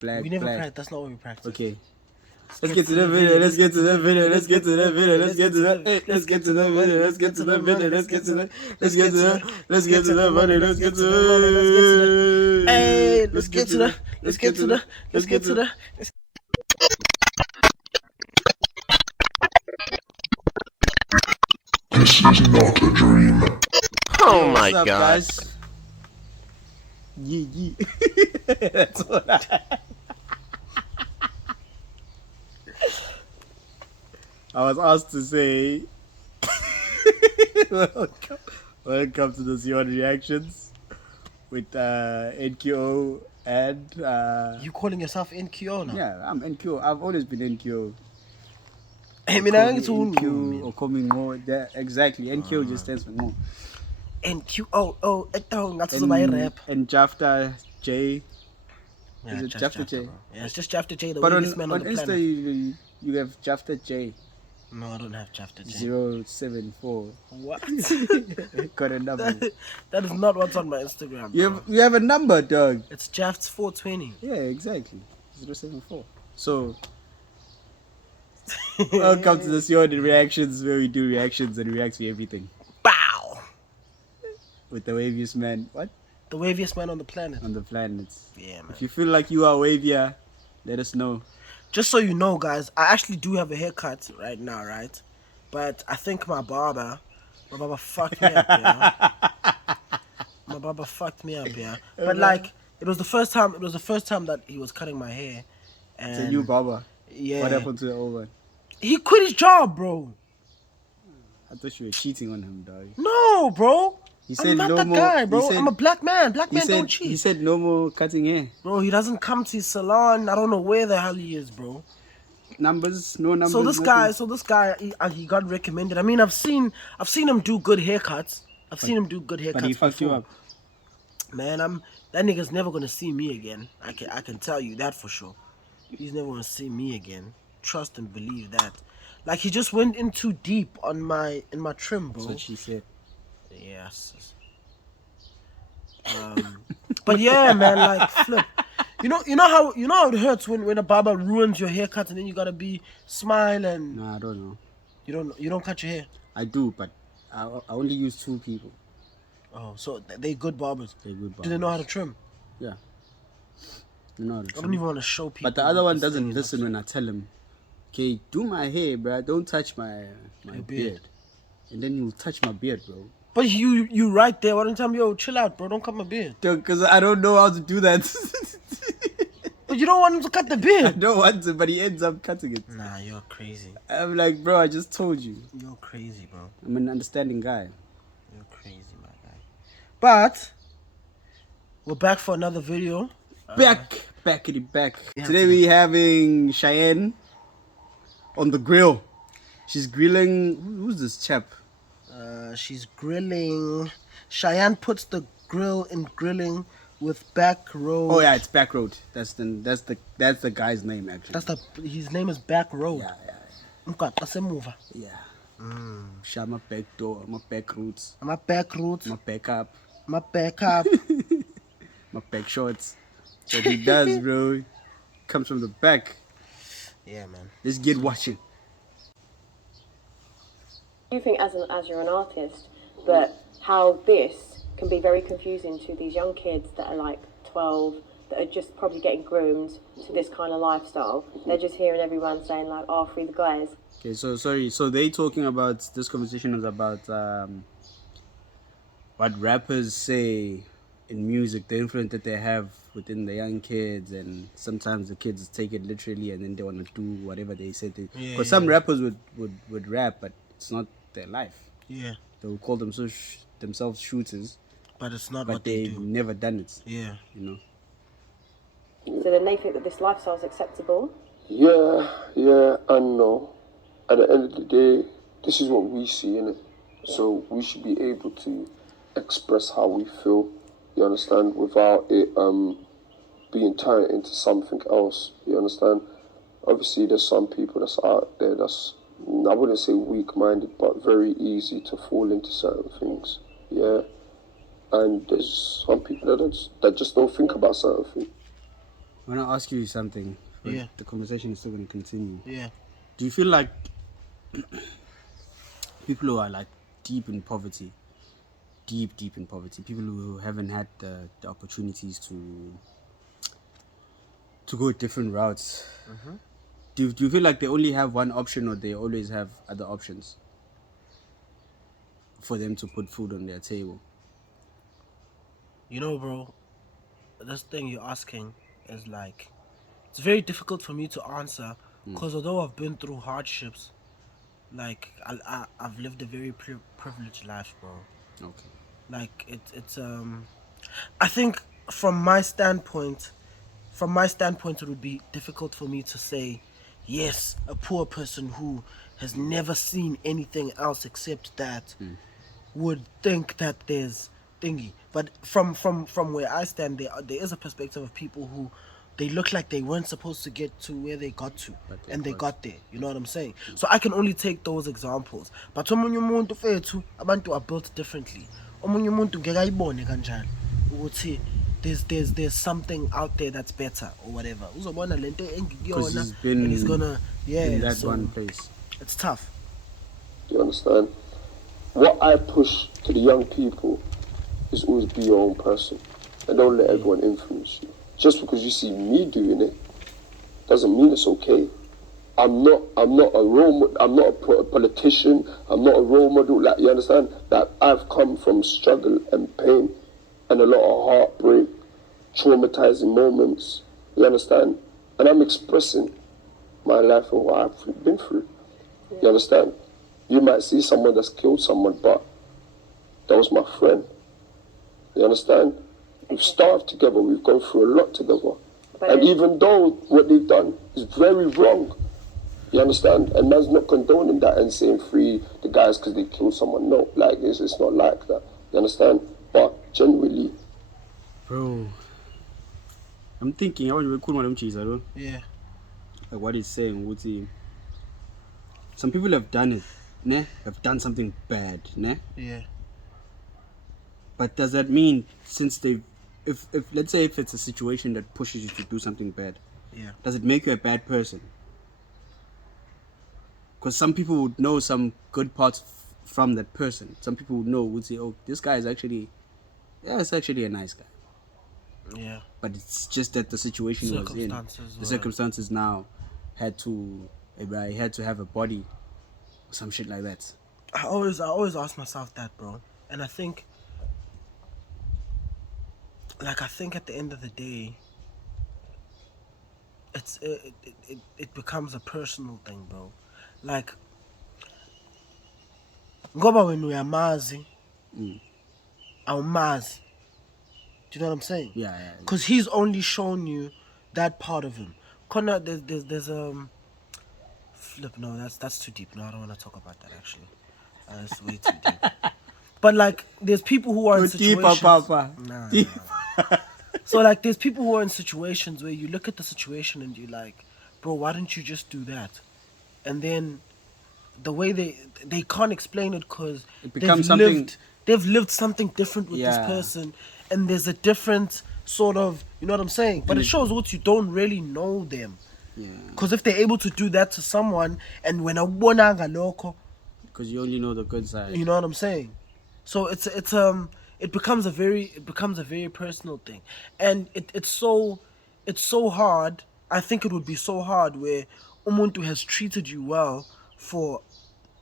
Black. We never practice. That's not what we practice. Okay. Let's get to the video. Let's get to the video. Let's get to the video. Let's get to the. Let's get to the video. Let's get to the video. Let's get to the. Let's get to the. Let's get to the money. Let's get to the. Hey, let's get to the. Let's get to the. Let's get to the. This is not a dream. Oh my What's up, god. guys? Yeah. That's what I was asked to say. Welcome to the Sion Reactions with NQO and You calling yourself NQO now? yeah, I'm NQO. I've always been NQO. Hey, me Call now me it's all NQ or call me more. Yeah, exactly. NQO just stands for more. NQO. That's what I rap. And Jafta J. Yeah, Is it just Jafta J? bro. Yeah, it's just Jafta J, the But weirdest man on on the Insta planet. you have Jafta J No, I don't have Jafta J. 074. What? Got a number. That is not what's on my Instagram. Bro. You have a number, dog. It's Jafts 420. Yeah, exactly. 074. So welcome to the Sion Reactions, where we do reactions and react to everything. Bow! With the waviest man The waviest man on the planet. on the planet. Yeah, man. If you feel like you are wavier, let us know. Just so you know, guys, I actually do have a haircut right now, right? But I think my barber fucked me up, yeah. My barber fucked me up, yeah. But like, it was the first time that he was cutting my hair. And It's a new barber. yeah. What happened to the old one? He quit his job, bro. I thought you were cheating on him, dog. No, bro. He said I'm not no that more. guy, bro. He said, I'm a black man. Black he men don't said he cheat. said no more cutting hair. Bro, he doesn't come to his salon. I don't know where the hell he is, bro. Numbers, no numbers. So this nothing. guy, he got recommended. I mean, I've seen him do good haircuts. I've seen him do good haircuts. But he fucked you before. up. Man, that nigga's never gonna see me again. I can tell you that for sure. He's never gonna see me again. Trust and believe that. Like, he just went in too deep in my trim, bro. That's what she said. Yes. But yeah, man, like, flip. You know how it hurts when a barber ruins your haircut and then you gotta be smile and No, I don't know. you don't cut your hair. I do, but I only use 2 people. Oh, so they good barbers. They're good barbers. Do they know how to trim? Yeah. No, I don't even want to show people. but the other one this thing doesn't is listen when I tell him, okay, do my hair, bro. Don't touch my Your beard. beard. And then you touch my beard, bro. But you right there. Why don't you tell me, yo, chill out, bro? Don't cut my beard. Because I don't know how to do that. But you don't want him to cut the I beard. don't want to, but he ends up cutting it. Nah, you're crazy. I'm like, bro, I just told you. You're crazy, bro. I'm an understanding guy. You're crazy, my guy. But we're back for another video. Back. Yeah, Today we having Cheyenne on the grill. She's grilling. Who's this chap? She's grilling. Cheyenne puts the grill in grilling with Back Road. Oh yeah, it's Back Road. That's the guy's name actually. His name is Back Road. Yeah. Shama back door, my back roots, My back roots. my back up, My back up. my back shorts. What he does, bro, comes from the back. Yeah, man. Let's get watching. You think as you're an artist, but how this can be very confusing to these young kids that are like 12, that are just probably getting groomed to this kind of lifestyle. They're just hearing everyone saying like, "Oh, free the guys." Okay, so sorry. So they talking about this conversation was about what rappers say in music, the influence that they have within the young kids, and sometimes the kids take it literally and then they want to do whatever they said. Because some rappers would rap, but it's not their life. Yeah. They will call themselves shooters, But it's not but what they they've do. never done it. Yeah. You know. So then they think that this lifestyle is acceptable. Yeah, and no. At the end of the day, this is what we see in it. So we should be able to express how we feel, you understand, without it being turned into something else, you understand? Obviously, there's some people that's out there that's, I wouldn't say weak-minded, but very easy to fall into certain things, yeah? And there's some people that just don't think about certain things. I want to ask you something. But Yeah. The conversation is still going to continue. Yeah. Do you feel like people who are like deep in poverty, deep in poverty, people who haven't had the opportunities to go different routes, do you feel like they only have one option, or they always have other options for them to put food on their table? You know, bro, this thing you're asking is like, it's very difficult for me to answer because although I've been through hardships, like I've lived a very privileged life, bro. Okay. Like it's I think from my standpoint, it would be difficult for me to say, yes, a poor person who has never seen anything else except that would think that there's thingy. But from where I stand, there is a perspective of people who they look like they weren't supposed to get to where they got to, But they and they got. got there. You know what I'm saying? So I can only take those examples. But omunye umuntu fethu abantu are built differently. Omunye umuntu ngeke ayibone kanjalo ukuthi there's something out there that's better or whatever. Uzobona lento Because engikuyona he's been and he's gonna in that so one place. it's tough. Do you understand? What I push to the young people is always be your own person and don't let everyone influence you. Just because you see me doing it doesn't mean it's okay. I'm not a role. I'm not a politician. I'm not a role model. Like, you understand that I've come from struggle and pain and a lot of heartbreak, traumatizing moments. You understand? And I'm expressing my life and what I've been through. You understand? You might see someone that's killed someone, but that was my friend. You understand? We've starved together. We've gone through a lot together. But And it- even though what they've done is very wrong, you understand? And man's not condoning that and saying free the guys because they killed someone. No, like it's not like that. You understand? But genuinely, Bro, I'm thinking, I want to be cool, madam cheese, I don't Yeah. like what he's saying. Would he? Some people have done it, ne? Have done something bad, ne? Yeah. But does that mean since they've, if let's say if it's a situation that pushes you to do something bad, Yeah. does it make you a bad person? Because some people would know some good parts from that person. Some people would say, oh, this guy is actually, it's actually a nice guy. Yeah. But it's just that the situation he was in, Circumstances the were- circumstances now had to have a body or some shit like that. I always ask myself that, bro. And I think at the end of the day, it becomes a personal thing, bro. Like ngoba wena uyamazi awumazi. Do you know what I'm saying? Yeah. Because he's only shown you that part of him. Connor, there's flip. No, that's too deep. No, I don't want to talk about that actually. That's way too deep. But like, there's people who are in Go deeper, situations. Papa. Nah. Deep. So like, there's people who are in situations where you look at the situation and you're like, bro, why didn't you just do that? And then the way they can't explain it because It becomes something- they've lived something different with this Yeah. person, and there's a different sort of, you know what I'm saying? But it shows what you don't really know them. Yeah. Because if they're able to do that to someone, and when a bonanga loco, Because you only know the good side. you know what I'm saying? So it becomes a very personal thing, and it's so hard. I think it would be so hard where umuntu has treated you well for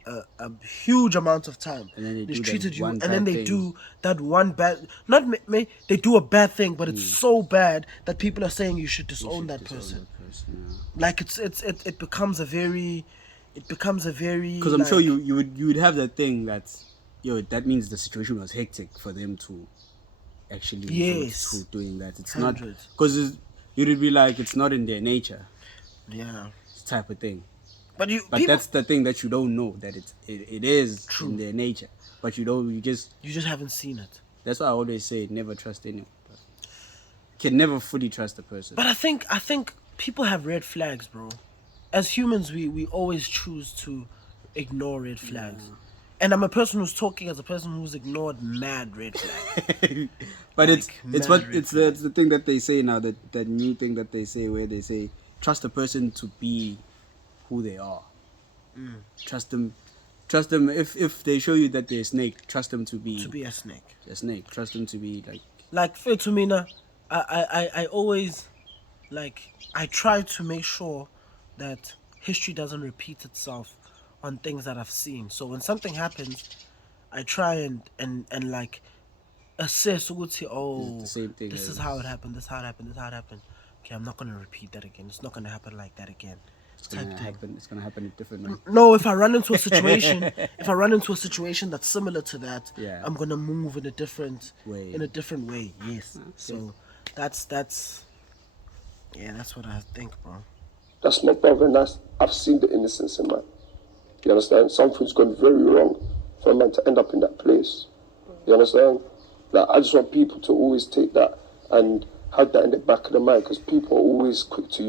a huge amount of time. And then they They've do that treated you, one and then bad they thing. do that one bad. Not they do a bad thing, but it's so bad that people are saying you should disown that person. Like it becomes a very. Because I'm sure you would have that thing that's, that means the situation was hectic for them to actually resort Yes. to doing that. It's 100. not because you'd be like it's not in their nature Yeah, type of thing. but But people, that's the thing that you don't know, that it is True. in their nature. But you just you just haven't seen it. that's why I always say never trust anyone. Can never fully trust a person. But I think people have red flags, bro. As humans, we always choose to ignore red flags. And I'm a person who's talking as a person who's ignored mad red flag. But Like, it's mad what red it's the thing that they say now, that new thing that they say, where they say trust a person to be who they are. Trust them if they show you that they're a snake, trust them to be a snake. a snake. Trust them to be like Like fair to me now, I always like I try to make sure that history doesn't repeat itself on things that I've seen. So when something happens, I try and like assess ukuthi, oh, the same thing this as- is how it happened, this how it happened, this how it happened. Okay, I'm not gonna repeat that again. It's not gonna happen like that again. it's gonna happen. It's gonna happen a different way. No, if I run into a situation, that's similar to that, Yeah. I'm gonna move in a different Way. Yes. So that's what I think, bro. That's my brother, and I've seen the innocence in man. You understand? Something's gone very wrong for a man to end up in that place. You understand? Like, I just want people to always take that and have that in the back of the mind, because people are always quick to,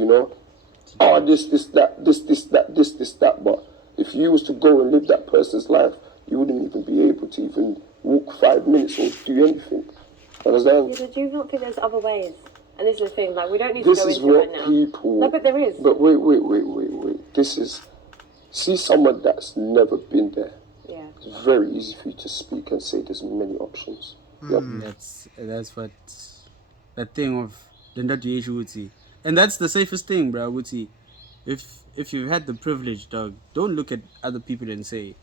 this, that. But if you was to go and live that person's life, you wouldn't even be able to even walk 5 minutes or do anything. You understand? Yeah, but do you not think there's other ways? And this is the thing, like, we don't need This to go is into what it now. people. No, but there is. But wait. This is. See someone that's never been there. Yeah. It's very easy for you to speak and say there's many options. Yep. That's what that thing of the and that's the safest thing, bro. Wuti. If you've had the privilege, dog, don't look at other people and say,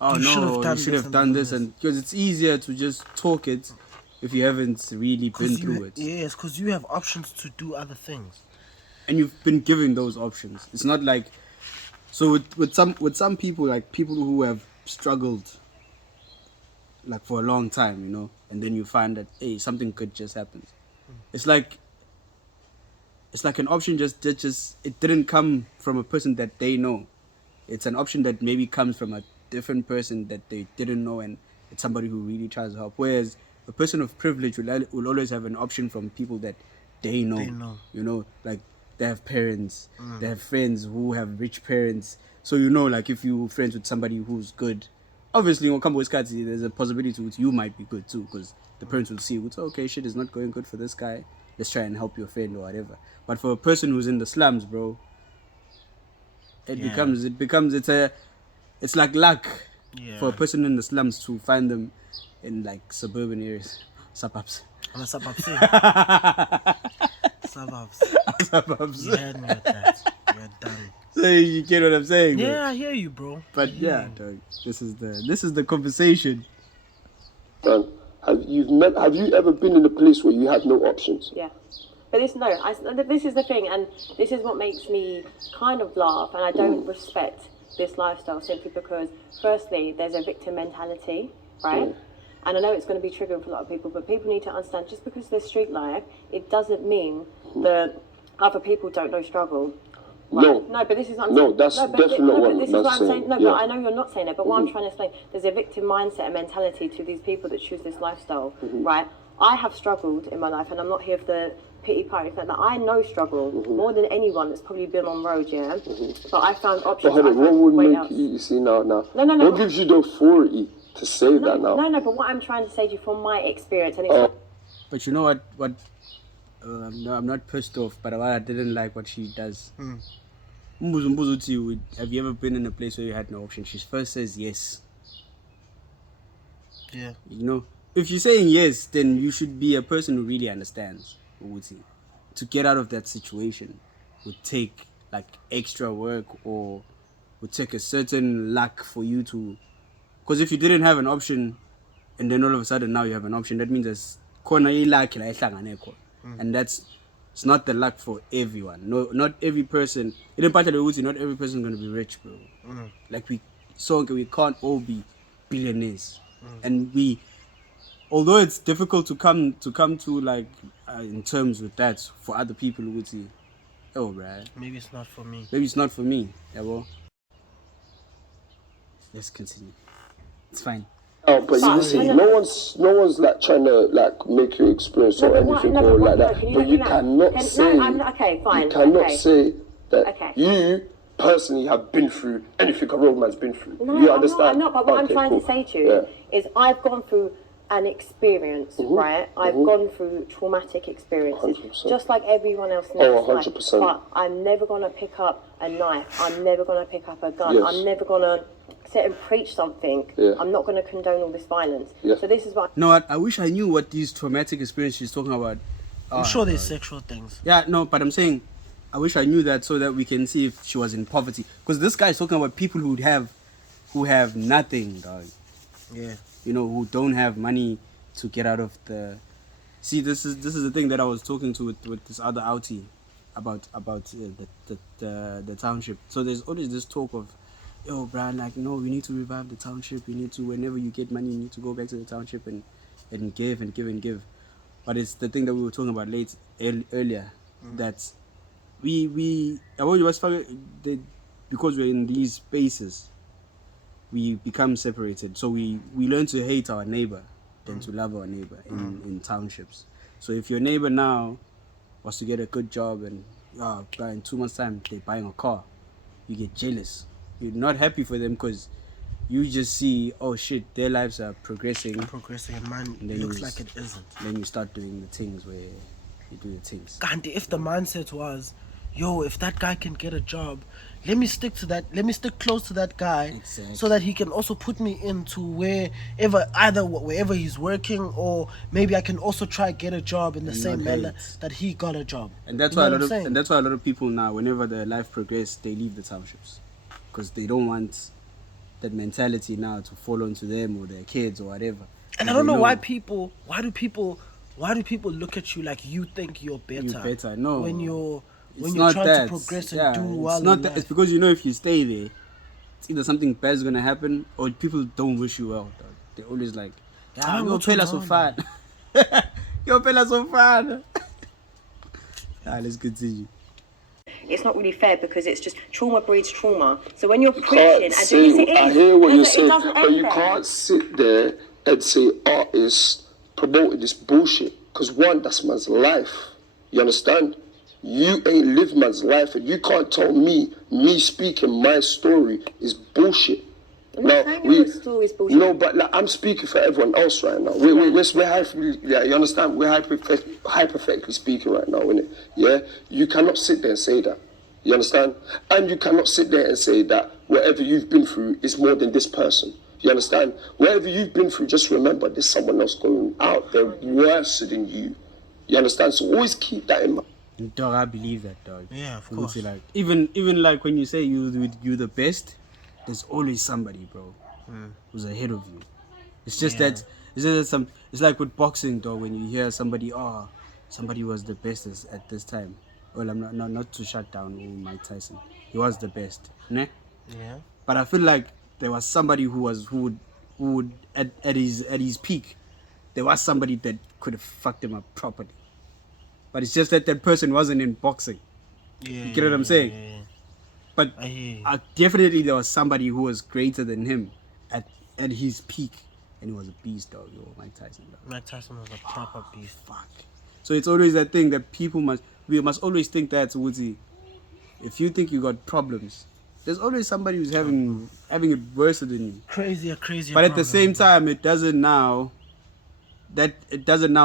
"Oh You should have no, done you should this have and done do this," this. and because it's easier to just talk it if you haven't really been through it, Yes, because you have options to do other things. and you've been given those options. It's not like so with some people, like people who have struggled like for a long time, and then you find that hey, something good just happens. It's like an option just it didn't come from a person that they know. It's an option that maybe comes from a different person that they didn't know, and it's somebody who really tries to help. Whereas a person of privilege will always have an option from people that they know. Like they have parents, they have friends who have rich parents. So like if you're friends with somebody who's good, obviously there's a possibility to you might be good too, because the parents will see, okay, shit is not going good for this guy. Let's try and help your friend or whatever. But for a person who's in the slums, bro, it's like luck for a person in the slums to find them in like suburban areas, suburbs. I'm a suburbs. Suburbs. Suburbs. You had me at that. You're done. So you get what I'm saying, bro? Yeah, I hear you, bro. But yeah, dog, this is the conversation. And have you ever been in a place where you had no options? Yeah. But this is the thing, and this is what makes me kind of laugh, and I don't respect this lifestyle simply because, firstly, there's a victim mentality, right? And I know it's going to be triggering for a lot of people, but people need to understand, just because there's street life, it doesn't mean that other people don't know struggle. Right? No, but this is what I'm saying. That's definitely not what this is I'm what I'm saying. No, yeah. but I know you're not saying it. But what I'm trying to explain, there's a victim mindset and mentality to these people that choose this lifestyle, right? I have struggled in my life, and I'm not here for the pity party. Like that. I know struggle more than anyone that's probably been on road, yeah. But I found options. But hold on, what would make you see now? No. What gives you the authority to say that now? No. But what I'm trying to say to you from my experience, and it's But you know what? No, I'm not pissed off, but I didn't like what she does. Mbuzu, have you ever been in a place where you had no option? She first says yes. Yeah. If you're saying yes, then you should be a person who really understands. To get out of that situation would take like extra work, or would take a certain luck for you to. Because if you didn't have an option, and then all of a sudden now you have an option, that means there's luck, and it's not the luck for everyone. No, not every person. Not every person is gonna be rich, bro. Like we can't all be billionaires, and although it's difficult to come to like in terms with that for other people who would say, oh, right. Maybe it's not for me. Maybe it's not for me. Yeah, well. Let's continue. It's fine. Oh, but you see, no one's like trying to like make you experience or anything or like that. But you cannot say. okay, fine. You cannot okay. say that Okay. you personally have been through anything a road man's been through. No, You understand? I'm not. But what I'm Okay, trying cool. to say to you Yeah. is I've gone through an experience, right? I've gone through traumatic experiences, 100%. just like everyone else in Oh, this life. 100%. But I'm never going to pick up a knife. I'm never going to pick up a gun. Yes. I'm never going to sit and preach something. Yeah. I'm not going to condone all this violence. Yeah. So this is what... You know what? I wish I knew what these traumatic experiences she's talking about. I'm sure there's sexual things. Yeah, no, but I'm saying, I wish I knew that so that we can see if she was in poverty. Because this guy is talking about people who have nothing, dog. Yeah. You know, who don't have money to get out of the. See, this is the thing that I was talking to with this other outie about the township. So there's always this talk of, yo, bruh, like, no, we need to revive the township. We need to, whenever you get money, you need to go back to the township and give and give and give. But it's the thing that we were talking about earlier, that because we're in these spaces, we become separated. So we learn to hate our neighbor than to love our neighbor in townships. So if your neighbor now was to get a good job and in 2 months' time they're buying a car, you get jealous. You're not happy for them because you just see, oh shit, their lives are progressing. And mine And then looks you like it isn't. Then you start doing the things where you do the things. And if the mindset was, yo, if that guy can get a job, let me stick to that. Let me stick close to that guy, Exactly. so that he can also put me into wherever he's working, or maybe I can also try get a job in the same not manner hate. that he got a job. And that's You know why what I'm saying? a lot of people now, whenever their life progress, they leave the townships because they don't want that mentality now to fall onto them or their kids or whatever. And I don't know why do people look at you like you think you're better? You're better. No. When you're It's trying not to that. progress and Yeah, do it's well. not in that. life. It's because you know if you stay there, it's either something bad's gonna happen or people don't wish you well. Dog. They're always like, Ah, "Yo, go to Pela so Ghana." fat. Yo, Pela so fat." Let's continue. It's not really fair because it's just trauma breeds trauma. So when you're You preaching can't and say, doing it, I hear what you're it saying, doesn't but end you there. can't sit there and say artists promoting this bullshit. Because one, that's man's life. You understand? You ain't lived man's life, and you can't tell me speaking my story is bullshit. I'm not saying your story is bullshit. No, but like, I'm speaking for everyone else right now. Yeah, you understand? We're hypothetically speaking right now, innit? Yeah? You cannot sit there and say that. You understand? And you cannot sit there and say that whatever you've been through is more than this person. You understand? Whatever you've been through, just remember there's someone else going out there worse than you. You understand? So always keep that in mind. Dog, I believe that, dog. Yeah, of You course. see, like even like when you say you the best, there's always somebody, bro, who's ahead of you. It's just that it's like with boxing, dog. When you hear somebody was the best at this time. Well, I'm not to shut down Mike Tyson. He was the best, ne? Yeah. But I feel like there was somebody who would at his peak, there was somebody that could have fucked him up properly. But it's just that person wasn't in boxing. Yeah. You get what I'm saying? Yeah. But I hear you. definitely there was somebody who was greater than him at his peak, and he was a beast, dog. Yo, Mike Tyson, dog. Mike Tyson was a proper beast. Fuck. So it's always that thing that we must always think that, Woodsy, if you think you got problems, there's always somebody who's having it worse than you. Crazier. But at the same time, it doesn't now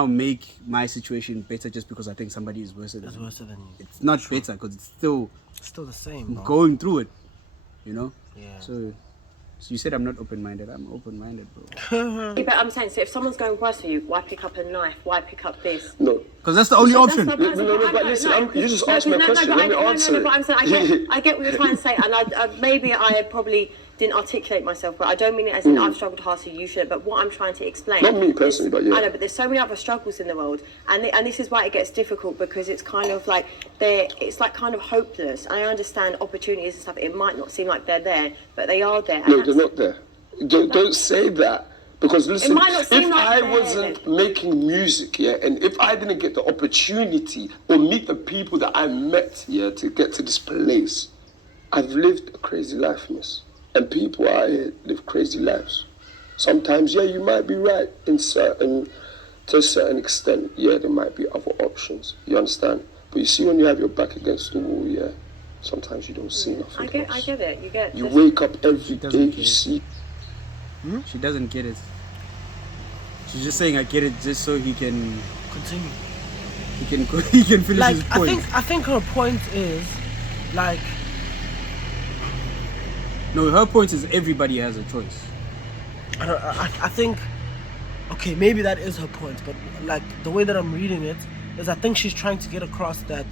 make my situation better just because I think somebody is worse than It's me. worse than you. It's not better because it's still Still the same, bro. going through it, you know. Yeah. So you said I'm not open-minded. I'm open-minded, bro. Yeah, but I'm saying, so if someone's going worse for you, why pick up a knife? Why pick up this? No. Because that's the only option. That's No, but listen, you just asked me a question. Let me answer No, it. but I'm saying, I get what you're trying to say, and maybe I probably didn't articulate myself, but I don't mean it as in I've struggled hard, so you should. But what I'm trying to explain, Not me personally, but yeah. I know, but there's so many other struggles in the world, and this is why it gets difficult, because it's kind of like it's like kind of hopeless. I understand opportunities and stuff. It might not seem like they're there, but they are there. and No, that's- they're not there. Don't say that. Because listen, might not if seem like I fair. wasn't making music, yeah, and if I didn't get the opportunity or meet the people that I met, yeah, to get to this place, I've lived a crazy life, miss. And people out here live crazy lives. Sometimes, yeah, you might be right to a certain extent. Yeah, there might be other options. You understand? But you see, when you have your back against the wall, yeah, sometimes you don't see nothing I else. get it. You wake up every doesn't day, get you it. see. She doesn't get it. She's just saying I get it just so he can Continue. he can finish Like his point. I think her point is like No, her point is everybody has a choice. I think okay, maybe that is her point, but like the way that I'm reading it is I think she's trying to get across that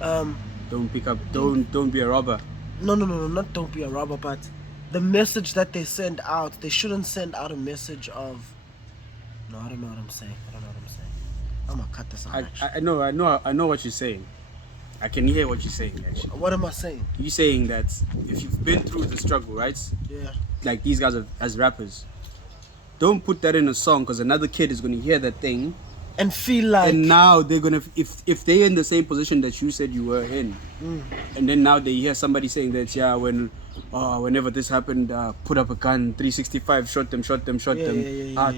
Don't pick up. Don't be a robber. no, not don't be a robber, but the message that they send out, they shouldn't send out a message of no, I don't know what I'm saying. I'm gonna cut this out. actually. I know what you're saying. I can hear what you're saying actually. What am I saying? You're saying that if you've been through the struggle, right? Yeah. Like these guys are, as rappers, don't put that in a song because another kid is gonna hear that thing, And feel like and now they're gonna if they're in the same position that you said you were in, and then now they hear somebody saying that whenever this happened, put up a gun, 365, shot them.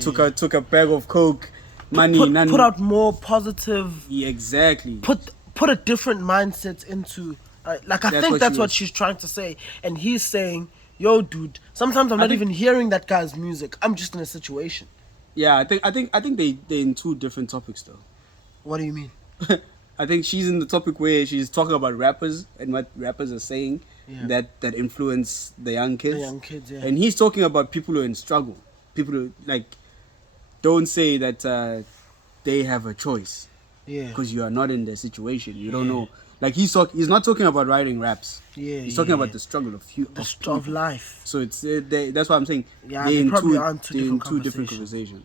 Took a bag of coke, money, put out more positive, Yeah, exactly. put a different mindset into like I That's think what that's she what was- she's trying to say, and he's saying, yo dude, sometimes I'm not think- even hearing that guy's music, I'm just in a situation. Yeah, I think they're in two different topics though. What do you mean? I think she's in the topic where she's talking about rappers and what rappers are saying Yeah. that influence the young kids. The young kids, yeah. And he's talking about people who are in struggle. People who like don't say that they have a choice Yeah. because you are not in their situation. You don't know. Like he's not talking about writing raps. Yeah, He's talking about yeah. the struggle of Of life. So it's that's what I'm saying. Yeah, they're they in probably two, are in two they're in different two different conversations. conversations.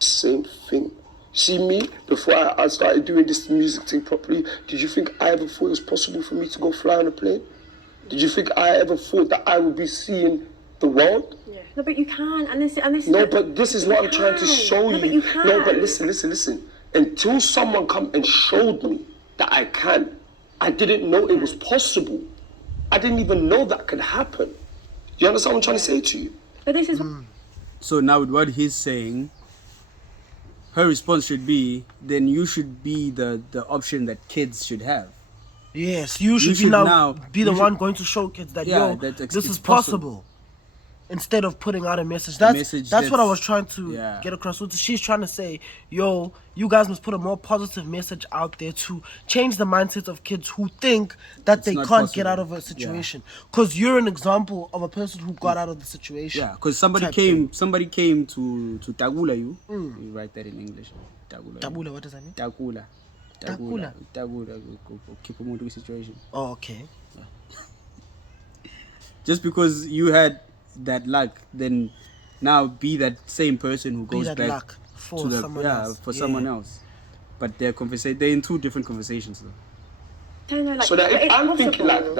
Same thing. See me, before I started doing this music thing properly, did you think I ever thought it was possible for me to go fly on a plane? Did you think I ever thought that I would be seeing the world? Yeah. No, but you can, and this is No, but this is what I'm trying to can. show No, you. but you can. No, but listen. Until someone come and showed me that I can, I didn't know it was possible. I didn't even know that could happen. You understand what I'm trying to say to you? But this is So now with what he's saying, her response should be, then you should be the option that kids should have. Yes, you should be should now now- be the you one should- going to show kids that Yeah, yo, that this it's is possible. possible. Instead of putting out a message. That's message what I that's- was trying to yeah. get across. So she's trying to say, yo, you guys must put a more positive message out there to change the mindset of kids who think that It's they not can't get possible. out of a situation. Because you're an example of a person who got out of the situation. Yeah, because somebody type came thing. to Tagula you. You write that in English. Tagula. Tabula, what does that mean? Tagula. Tagula. Tagula. Keep him into a situation. Oh, okay. Just because you had that luck, then now be that same person who Be goes that back luck for to the someone else. for Yeah. someone else. But they're in two different conversations though. saying though, like, So that but if it's I'm thinking possible.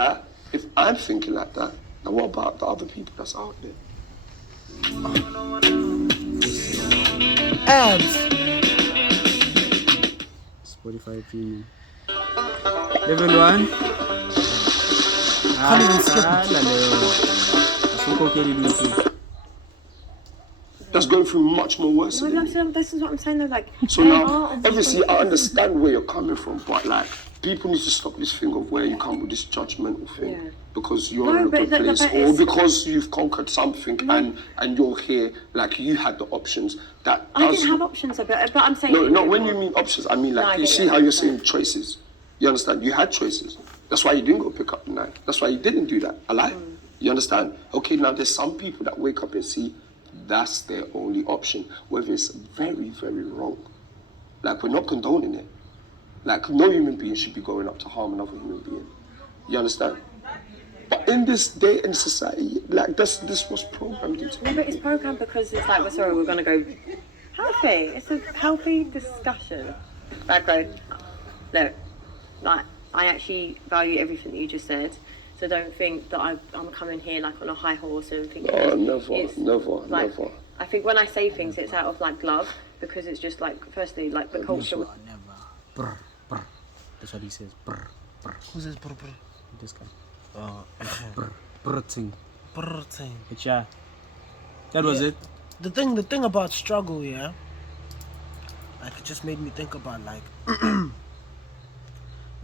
like that, now what about the other people that's out there? Ads. Spotify Premium. Level 1. Can't even skip it. That's going through much more worse No, than me. this is what I'm saying though, like So there now, are obviously, I understand where you're coming from, but like, people need to stop this thing of where you come with this judgmental thing Yeah. because you're No, in a but good the- place, but or it's- because you've conquered something and you're here, like you had the options. That I does- didn't have options, but I'm saying No, when you mean options, I mean No, like I you get see you. how you're saying choices. You understand? You had choices. That's why you didn't go pick up the knife. That's why you didn't do that. I lie. You understand? Okay, now there's some people that wake up and see that's their only option, whether it's very, very wrong. Like we're not condoning it. Like no human being should be going up to harm another human being. You understand? But in this day and society, like this was programmed into. No, but it's programmed because it's like, we're going to go healthy. It's a healthy discussion. Background. Look, like, I actually value everything that you just said. So don't think that I'm coming here like on a high horse and thinking. Oh, never. I think when I say things, it's out of like love because it's just like, firstly, like the culture. Never. Brr, brr. That's what he says. Brr, brr. Who's this? Brr, brr. This guy. Oh, Brr, brr thing. brr thing. But yeah. That was Yeah. it. The thing about struggle, yeah, like it just made me think about like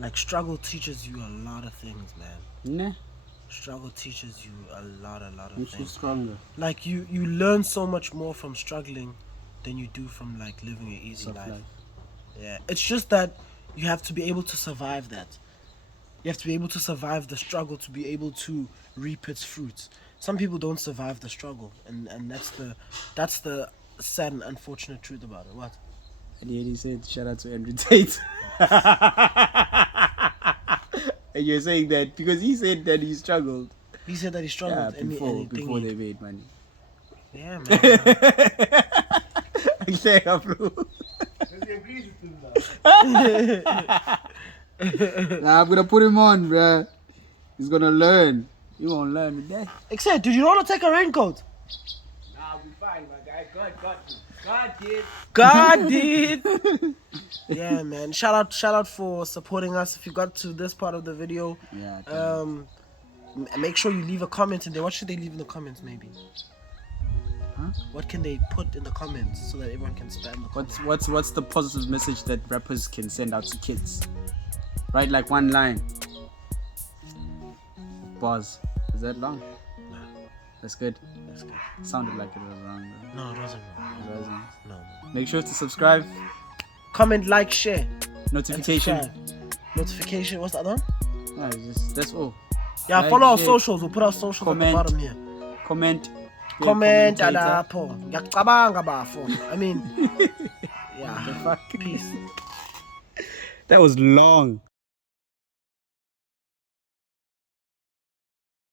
Like struggle teaches you a lot of things, man. Nah, Struggle teaches you a lot of makes you things. stronger. Like you learn so much more from struggling than you do from like living an easy Soft life. life. Yeah, it's just that you have to be able to survive that. You have to be able to survive the struggle to be able to reap its fruits. Some people don't survive the struggle, and that's the sad and unfortunate truth about it. What? And yet he said, shout out to Andrew Tate. And you're saying that because he said that he struggled. He said that he struggled Before they made money. Yeah, man. Okay, bro. Nah, I'm gonna put him on, bruh. He's gonna learn. He won't learn with that. Except, did you want to take a raincoat? Nah, I'll be fine, my guy. God did. God did. Yeah, man. Shout out for supporting us. If you got to this part of the video, Yeah. make sure you leave a comment in there. What should they leave in the comments, maybe? Huh? What can they put in the comments so that everyone can spam the comments? What's the positive message that rappers can send out to kids? Write like one line. Pause. Is that long? No, That's good. that's good. Sounded like it was wrong. Though. No, it wasn't wrong. It wasn't. No. Make sure to subscribe. Comment, like, share. and Notification. subscribe. Notification. What's the other one? Yeah, that's all. Yeah, Like, follow our share, socials. We'll put our socials comment. at the bottom here. Comment. Be a Comment commentator. lapho. Ngiyacabanga bafo. I mean, yeah. Fuck. Peace. That was long.